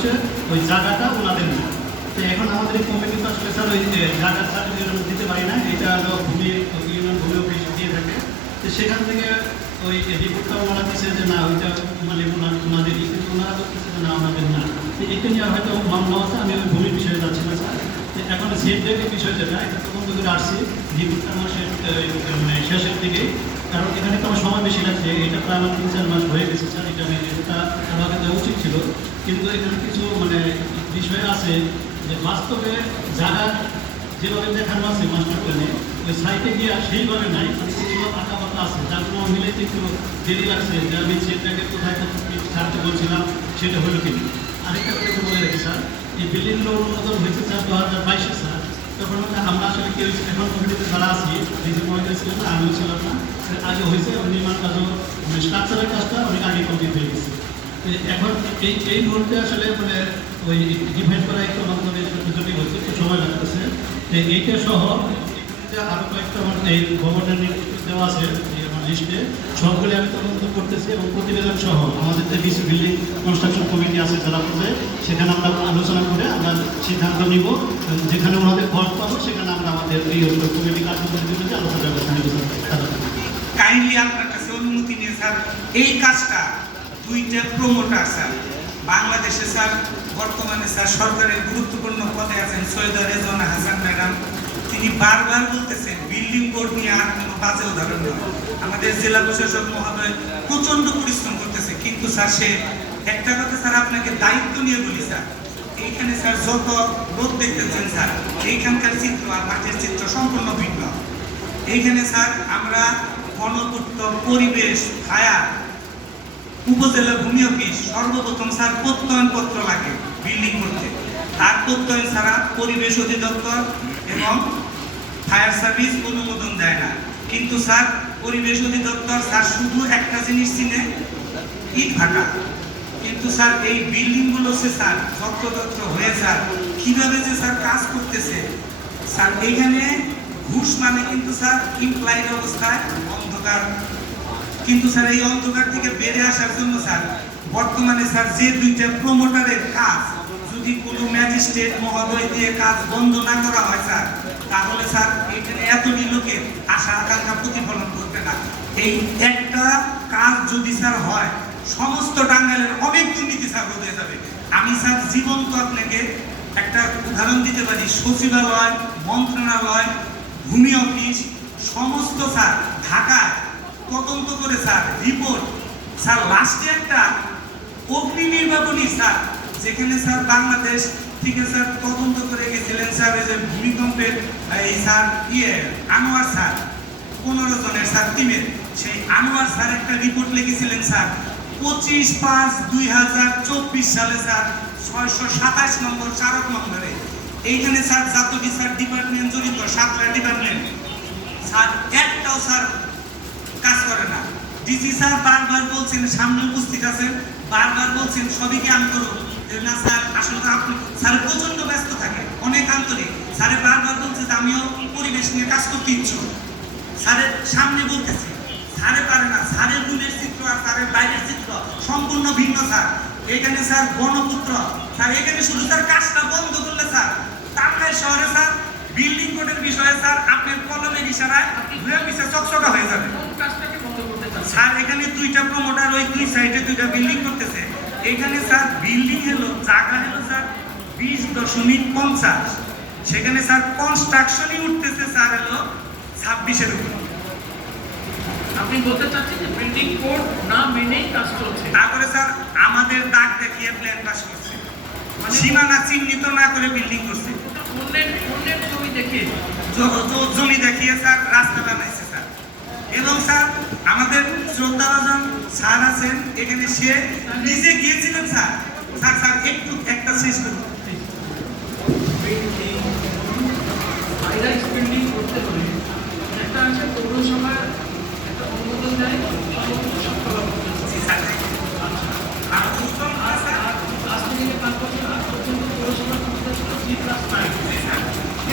হচ্ছে ওই জায়গাটা ওনাদের না তো এখন আমাদের কমিটি তো আসলে স্যার ওই জায়গার সার্টিফিকেট দিতে পারি না, এটা হলো ভূমি ইউনিয়ন ভূমি অফিস দিয়ে থাকে। তো সেখান থেকে ওই রিপোর্টটা ওনারা দিচ্ছে যে না, ওইটা মানে ওনার ওনাদেরই কিন্তু ওনারা বলতেছে যে না ওনাদের না। তো এটা নিয়ে হয়তো মামলা আছে, আমি ওই ভূমির বিষয়ে যাচ্ছি না স্যার তো এখন সেফডেকের বিষয় যেটা, এটা তদন্ত করে আসছি। রিপোর্টটা আমার মানে শেষের দিকে। কারণ এখানে তো আমার সময় বেশি লাগছে, এটা প্রায় আমার তিন চার মাস হয়ে গেছে স্যার এটা আমি এটা আমাকে দেওয়া উচিত ছিল। কিন্তু এখানে কিছু মানে বিষয় আছে যে বাস্তবে যারা যেভাবে দেখানো আছে মাস্টার প্ল্যানে ওই সাইটে গিয়ে সেইভাবে নাই মানে কিছু বাঁকা আছে। যার জন্য মিলে একটু দেরি লাগছে, যে আমি সেটাকে কোথায় ছাড়তে বলছিলাম, সেটা হলো কিনা আরেকটা কথা বলে স্যার, এই বিল্ডিংগুলো অনুমোদন হয়েছে, স্যার দু হাজার বাইশে, স্যার। তখন আমরা আসলে কেউ এখন কমিটিতে যারা আছি নিজে ছিলাম না, আমিও ছিলাম না আগে হয়েছে নির্মাণ কাজও মানে স্ট্রাকচারের কাজটা অনেক আগে কমপ্লিট হয়ে গেছে। এখন এই এই মুহূর্তে আসলে মানে ওই ডিভাইড করা একটু আমাদের জটিল হচ্ছে, একটু সময় লাগতেছে। এইটা সহ আরও কয়েকটা আমার এই ভবনের দেওয়া আছে আমার লিস্টে সবগুলি আমি তদন্ত করতেছি এবং প্রতিবেদন সহ আমাদের যে বিসি বিল্ডিং কনস্ট্রাকশন কমিটি আছে যারা করবে, সেখানে আমরা আলোচনা করে আমরা সিদ্ধান্ত নিব। যেখানে ওনাদের খরচ পাবো, সেখানে আমরা আমাদের এই কমিটি কার্যকরী জন্য আলোচনা কাইন্ডলি আপনার কাছে অনুমতি নিয়ে স্যার, এই কাজটা দুইটা প্রমোটার স্যার বাংলাদেশে স্যার, বর্তমানে স্যার সরকারের গুরুত্বপূর্ণ পদে আছেন সৈয়দ রেজওয়ানা হাসান ম্যাডাম। তিনি বারবার বলতেছেন বিল্ডিং বোর্ড নিয়ে আর কোনো বাজে উদাহরণ নয় আমাদের জেলা প্রশাসক মহোদয় প্রচণ্ড পরিশ্রম করতেছে, কিন্তু স্যার সে একটা কথা স্যার আপনাকে দায়িত্ব নিয়ে বলি স্যার। এইখানে স্যার যত রোদ দেখতেছেন স্যার, এইখানকার চিত্র আর মাঠের চিত্র সম্পূর্ণ ভিন্ন। এইখানে স্যার আমরা গণপূর্ত পরিবেশ ছায়া উপজেলা ভূমি অফিস সর্বপ্রথম স্যার প্রত্যয়ন পত্র লাগে বিল্ডিং করতে। তার প্রত্যয়ন ছাড়া পরিবেশ অধিদপ্তর এবং ফায়ার সার্ভিস অনুমোদন দেয় না। কিন্তু স্যার, পরিবেশ অধিদপ্তর স্যার শুধু একটা জিনিস চিনে, ইট ভাটা। কিন্তু স্যার, এই বিল্ডিংগুলো সে স্যার যত্রতত্র হয়ে স্যার কীভাবে যে স্যার কাজ করতেছে, স্যার, এখানে ঘুষ মানে কিন্তু স্যার ইমপ্লাইড অবস্থায় অন্ধকার কিন্তু স্যার, এই অন্ধকার থেকে বেড়ে আসার জন্য স্যার, বর্তমানে স্যার যে দুইটা প্রমোটারের কাজ, যদি কোনো ম্যাজিস্ট্রেট মহোদয় দিয়ে কাজ বন্ধ না করা হয় স্যার, তাহলে স্যার এখানে এতটি লোকের আশা আকাঙ্ক্ষা প্রতিফলন করবে না। এই একটা কাজ যদি স্যার হয়, সমস্ত টাঙ্গাইলের অনেক দুর্নীতি স্যার হয়ে যাবে। আমি স্যার জীবন্ত আপনাকে একটা উদাহরণ দিতে পারি, সচিবালয়, মন্ত্রণালয়, ভূমি অফিস, সমস্ত স্যার, ঢাকায় তদন্ত করে, স্যার, রিপোর্ট। স্যার লাস্টে একটা অগ্নি নির্বাপনী, স্যার, যেখানে, স্যার, বাংলাদেশ থেকে, স্যার, তদন্ত করে গেছিলেন, স্যার, এই যে ভূমিকম্পের, এই, স্যার ইয়ে আনোয়ার, স্যার, পনেরো জনের, স্যার টিমের সেই আনোয়ার, স্যার, একটা রিপোর্ট লিখেছিলেন, স্যার, পঁচিশ পাঁচ দুই হাজার চব্বিশ সালে, স্যার, ছয়শো সাতাশ নম্বর চারক নম্বরে এইখানে, স্যার জাতীয় স্যার ডিপার্টমেন্ট জড়িত, সাতটা ডিপার্টমেন্ট স্যার, একটাও, স্যার কাজ করে না। ডিসি স্যার বারবার বলছেন, সামনে উপস্থিত আছেন, বারবার বলছেন, সবই কি আমি না স্যার, আসলে আপনি স্যার প্রচণ্ড ব্যস্ত থাকে, অনেক আন্তরিক। স্যারে বারবার বলছে যে আমিও পরিবেশ নিয়ে কাজ করতে ইচ্ছুক। স্যারের সামনে বলতেছি, স্যারে পারে না, স্যারের রুমের চিত্র আর স্যারের বাইরের চিত্র সম্পূর্ণ ভিন্ন, স্যার। এখানে স্যার গণপুত্র। স্যার, এখানে শুধু স্যার কাজটা বন্ধ করলে, স্যার। টাঙ্গাইল শহরে, স্যার বিল্ডিং কোডের বিষয়ে স্যার আপনার কলমের ইশারায় চকচকা হয়ে যাবে। স্যার এখানে দুইটা প্রমোটার ওই দুই সাইডে দুইটা বিল্ডিং করতেছে। এখানে স্যার বিল্ডিং হলো জায়গা হলো স্যার বিশ দশমিক পঞ্চাশ। সেখানে স্যার কনস্ট্রাকশনই উঠতেছে স্যার হলো ছাব্বিশের উপর। আপনি বলতে চাচ্ছেন যে বিল্ডিং কোড না মেনেই কাজ চলছে? তারপরে স্যার আমাদের দাগ দেখিয়ে প্ল্যান পাস করছে। সীমানা চিহ্নিত না করে বিল্ডিং করছে। অন্যের অন্যের জমি দেখিয়ে স্যার, রাস্তা বানাইছে স্যার। এবং স্যার, আমাদের শ্রদ্ধাভাজন স্যার আছেন, এখানে সে নিজে গিয়েছিলেন স্যার। স্যার স্যার, একটু একটা শেষ করুন।